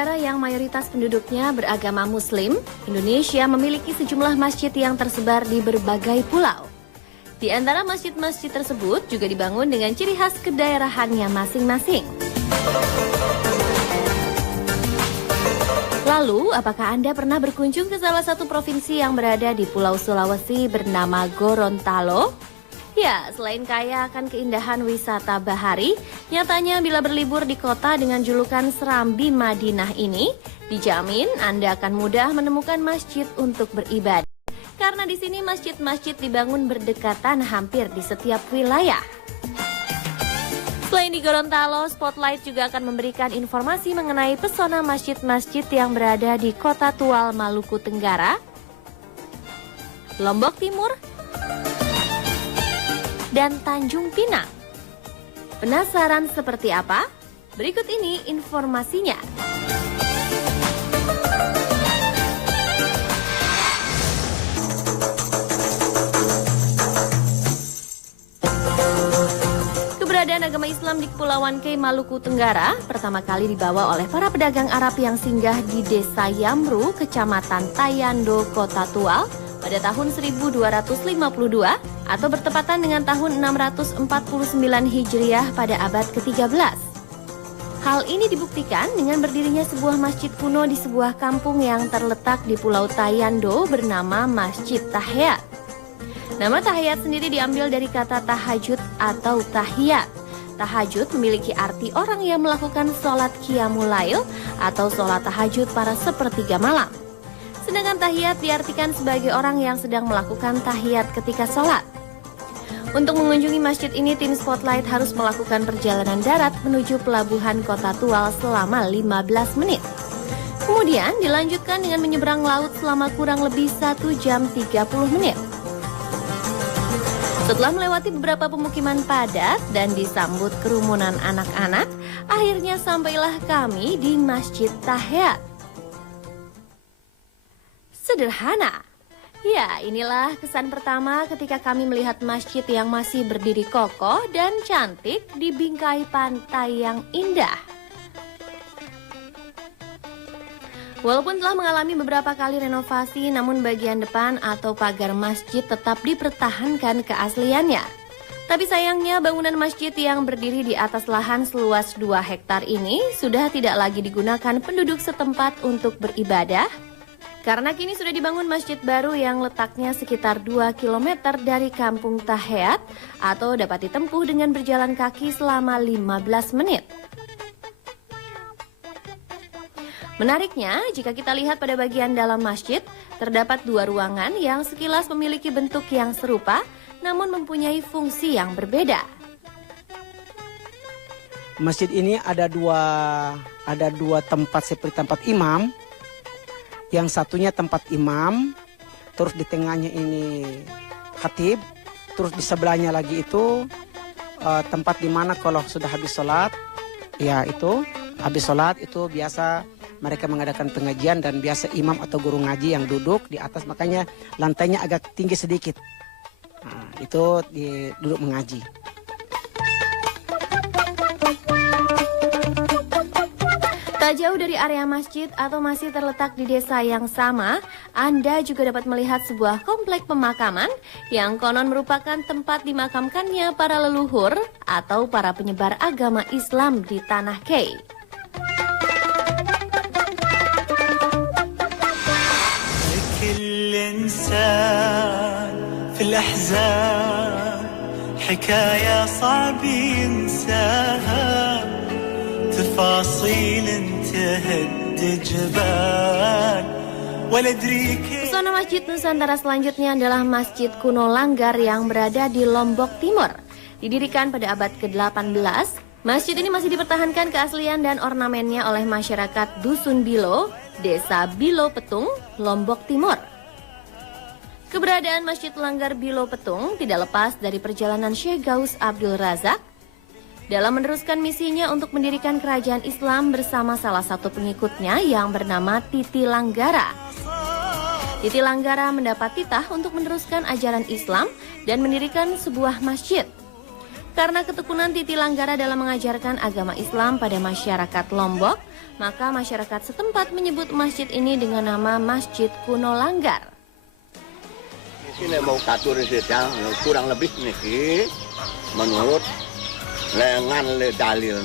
negara yang mayoritas penduduknya beragama Muslim, Indonesia memiliki sejumlah masjid yang tersebar di berbagai pulau. Di antara masjid-masjid tersebut juga dibangun dengan ciri khas kedaerahannya masing-masing. Lalu, apakah Anda pernah berkunjung ke salah satu provinsi yang berada di Pulau Sulawesi bernama Gorontalo? Ya, selain kaya akan keindahan wisata bahari, nyatanya bila berlibur di kota dengan julukan Serambi Madinah ini, dijamin Anda akan mudah menemukan masjid untuk beribadah. Karena di sini masjid-masjid dibangun berdekatan hampir di setiap wilayah. Selain di Gorontalo, Spotlight juga akan memberikan informasi mengenai pesona masjid-masjid yang berada di Kota Tual, Maluku Tenggara, Lombok Timur, dan Tanjung Pinang. Penasaran seperti apa? Berikut ini informasinya. Keberadaan agama Islam di Kepulauan K, Maluku Tenggara pertama kali dibawa oleh para pedagang Arab yang singgah di Desa Yamru, Kecamatan Tayando, Kota Tual pada tahun 1252 atau bertepatan dengan tahun 649 Hijriah pada abad ke-13. Hal ini dibuktikan dengan berdirinya sebuah masjid kuno di sebuah kampung yang terletak di Pulau Tayando bernama Masjid Tahiyat. Nama tahiyat sendiri diambil dari kata tahajud atau tahiyat. Tahajud memiliki arti orang yang melakukan sholat qiyamul lail atau sholat tahajud pada sepertiga malam. Sedangkan tahiyat diartikan sebagai orang yang sedang melakukan tahiyat ketika sholat. Untuk mengunjungi masjid ini, tim Spotlight harus melakukan perjalanan darat menuju pelabuhan Kota Tual selama 15 menit. Kemudian dilanjutkan dengan menyeberang laut selama kurang lebih 1 jam 30 menit. Setelah melewati beberapa pemukiman padat dan disambut kerumunan anak-anak, akhirnya sampailah kami di Masjid Tahiyat. Sederhana. Ya, inilah kesan pertama ketika kami melihat masjid yang masih berdiri kokoh dan cantik di bingkai pantai yang indah. Walaupun telah mengalami beberapa kali renovasi, namun bagian depan atau pagar masjid tetap dipertahankan keasliannya. Tapi sayangnya bangunan masjid yang berdiri di atas lahan seluas 2 hektar ini sudah tidak lagi digunakan penduduk setempat untuk beribadah, karena kini sudah dibangun masjid baru yang letaknya sekitar 2 km dari Kampung Tahiyat atau dapat ditempuh dengan berjalan kaki selama 15 menit. Menariknya, jika kita lihat pada bagian dalam masjid, terdapat 2 ruangan yang sekilas memiliki bentuk yang serupa, namun mempunyai fungsi yang berbeda. Masjid ini ada dua tempat seperti tempat imam. Yang satunya tempat imam, terus di tengahnya ini khatib, terus di sebelahnya lagi itu tempat di mana kalau sudah habis sholat, ya itu habis sholat itu biasa mereka mengadakan pengajian dan biasa imam atau guru ngaji yang duduk di atas, makanya lantainya agak tinggi sedikit. Nah, itu duduk mengaji. Tak jauh dari area masjid atau masih terletak di desa yang sama, Anda juga dapat melihat sebuah komplek pemakaman yang konon merupakan tempat dimakamkannya para leluhur atau para penyebar agama Islam di Tanah K. Pesona Masjid Nusantara selanjutnya adalah Masjid Kuno Langgar yang berada di Lombok Timur. Didirikan pada abad ke-18, masjid ini masih dipertahankan keaslian dan ornamennya oleh masyarakat Dusun Bilo, Desa Bilo Petung, Lombok Timur. Keberadaan Masjid Langgar Bilo Petung tidak lepas dari perjalanan Syekh Gaus Abdul Razak dalam meneruskan misinya untuk mendirikan kerajaan Islam bersama salah satu pengikutnya yang bernama Titi Langgara. Titi Langgara mendapat titah untuk meneruskan ajaran Islam dan mendirikan sebuah masjid. Karena ketekunan Titi Langgara dalam mengajarkan agama Islam pada masyarakat Lombok, maka masyarakat setempat menyebut masjid ini dengan nama Masjid Kuno Langgar. Di sini mau katur kurang lebih nih menurut lengan le dalil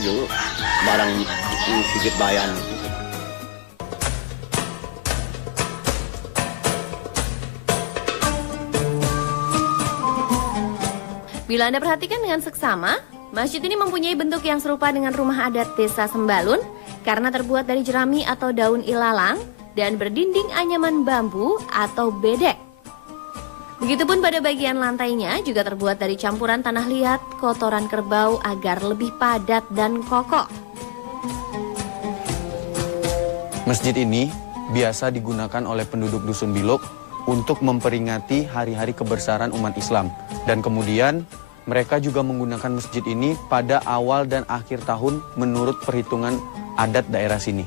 juga barang sedikit bayan. Bila Anda perhatikan dengan seksama, masjid ini mempunyai bentuk yang serupa dengan rumah adat desa Sembalun karena terbuat dari jerami atau daun ilalang dan berdinding anyaman bambu atau bedek. Begitupun pada bagian lantainya juga terbuat dari campuran tanah liat, kotoran kerbau agar lebih padat dan kokoh. Masjid ini biasa digunakan oleh penduduk Dusun Bilok untuk memperingati hari-hari kebesaran umat Islam. Dan kemudian mereka juga menggunakan masjid ini pada awal dan akhir tahun menurut perhitungan adat daerah sini.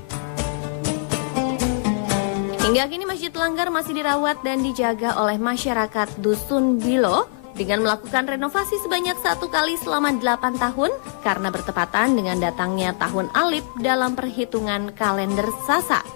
Hingga kini Masjid Langgar masih dirawat dan dijaga oleh masyarakat Dusun Bilo dengan melakukan renovasi sebanyak 1 kali selama 8 tahun karena bertepatan dengan datangnya tahun Alif dalam perhitungan kalender Sasak.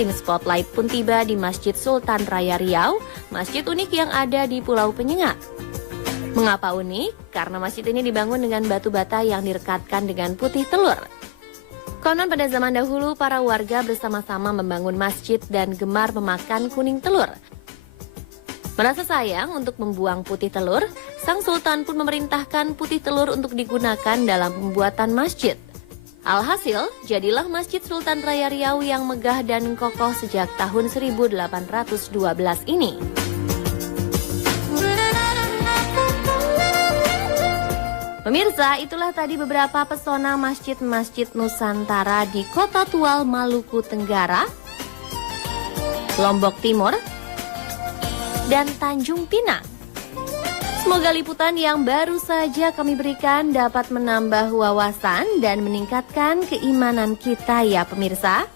Tim Spotlight pun tiba di Masjid Sultan Raya Riau, masjid unik yang ada di Pulau Penyengat. Mengapa unik? Karena masjid ini dibangun dengan batu bata yang direkatkan dengan putih telur. Konon pada zaman dahulu para warga bersama-sama membangun masjid dan gemar memakan kuning telur. Merasa sayang untuk membuang putih telur, sang sultan pun memerintahkan putih telur untuk digunakan dalam pembuatan masjid. Alhasil, jadilah Masjid Sultan Raya Riau yang megah dan kokoh sejak tahun 1812 ini. Pemirsa, itulah tadi beberapa pesona masjid-masjid Nusantara di Kota Tual, Maluku Tenggara, Lombok Timur, dan Tanjung Pinang. Semoga liputan yang baru saja kami berikan dapat menambah wawasan dan meningkatkan keimanan kita ya pemirsa.